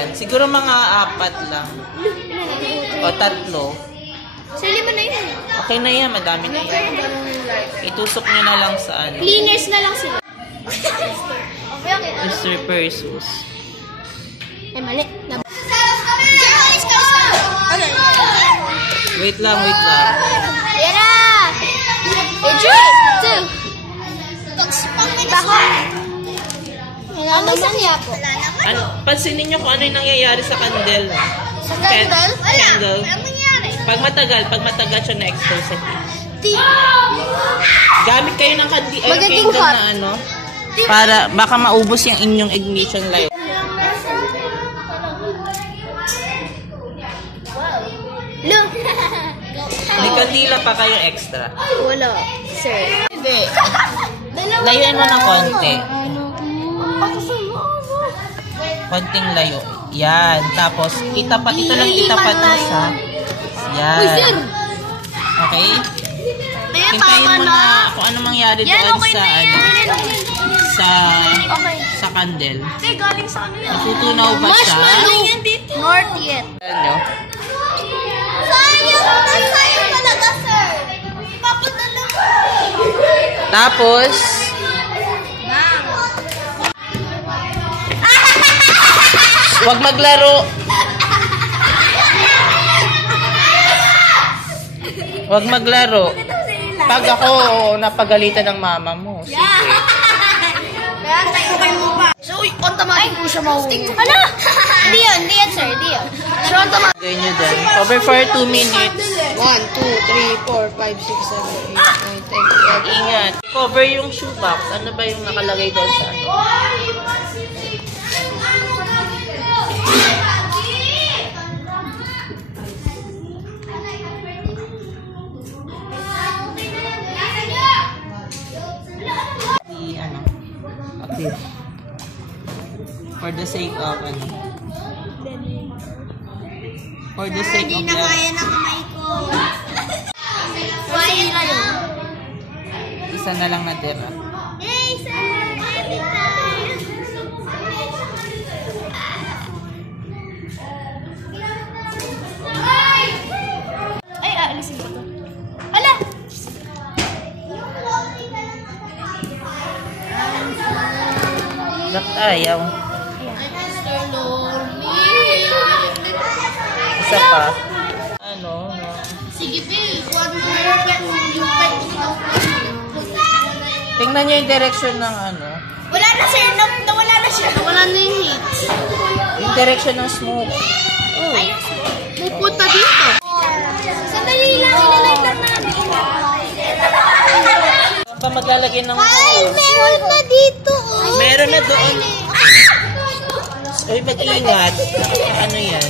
yan? Siguro mga 4 lang. O 3. Sa 5 na yun. Okay na yan, madami na yan. Itusok nyo na lang sa ano. Cleaners na lang sila. Mr. Persus. Ay, mali. Wait lang. Yan na! Enjoy! 2. Bakon. Ano sa niya po? Ano, pansinin nyo kung ano yung nangyayari sa candle. Sa candle? Candle. Ano nangyari? Pag matagal siya na-expose. Gamit kayo ng Magiging candle hot. na ano. Para baka maubos yung inyong ignition light. Look! May kandila pa kayo extra. Wala, sir. Hindi. Layuin mo ng konti. Konting layo. Yan. Tapos, ito lang itapat mo sa... Yan. Okay? Hintayin mo na kung ano mangyari doon sa ano. Sa candle. Galing sa ano yan? Natutunaw ba siya? yan dito. North yet. Ano? Sayang talaga, sir. Ipapadala ko. Tapos, huwag maglaro. Huwag maglaro. Pag ako napagalitan ng mama mo. Sige. Kaya tayo kayo mo pa. So, automatic po siya mahuhuli. Hala! Hindi yan, sir. Hindi yan. So, automatic. Gawin nyo dyan. Cover for 2 minutes. 1, 2, 3, 4, 5, 6, 7, 8, 9, 10, 11. Ingat. Cover yung shoebox. Ano ba yung nakalagay doon sa ano? Okay. For the sake of ano? For the sake of Hindi na kaya ng kamay ko. Kaya na yun. isa na lang natira. Hey, sir! Ay, aalisin ko to. Ala! Ba't ayaw? Isa pa. Ano? No? Sige, Bill. Tingnan nyo yung direction ng ano. Wala na, sir. Nawala na siya. Wala na yung heat. Yung direction ng smoke. Oh. Pupunta dito. Sandali lang. Ilalighter natin. Pa maglalagay ng Ay, meron na dito. Oh. Meron na doon. Uy, mag-ingat. Ano yan?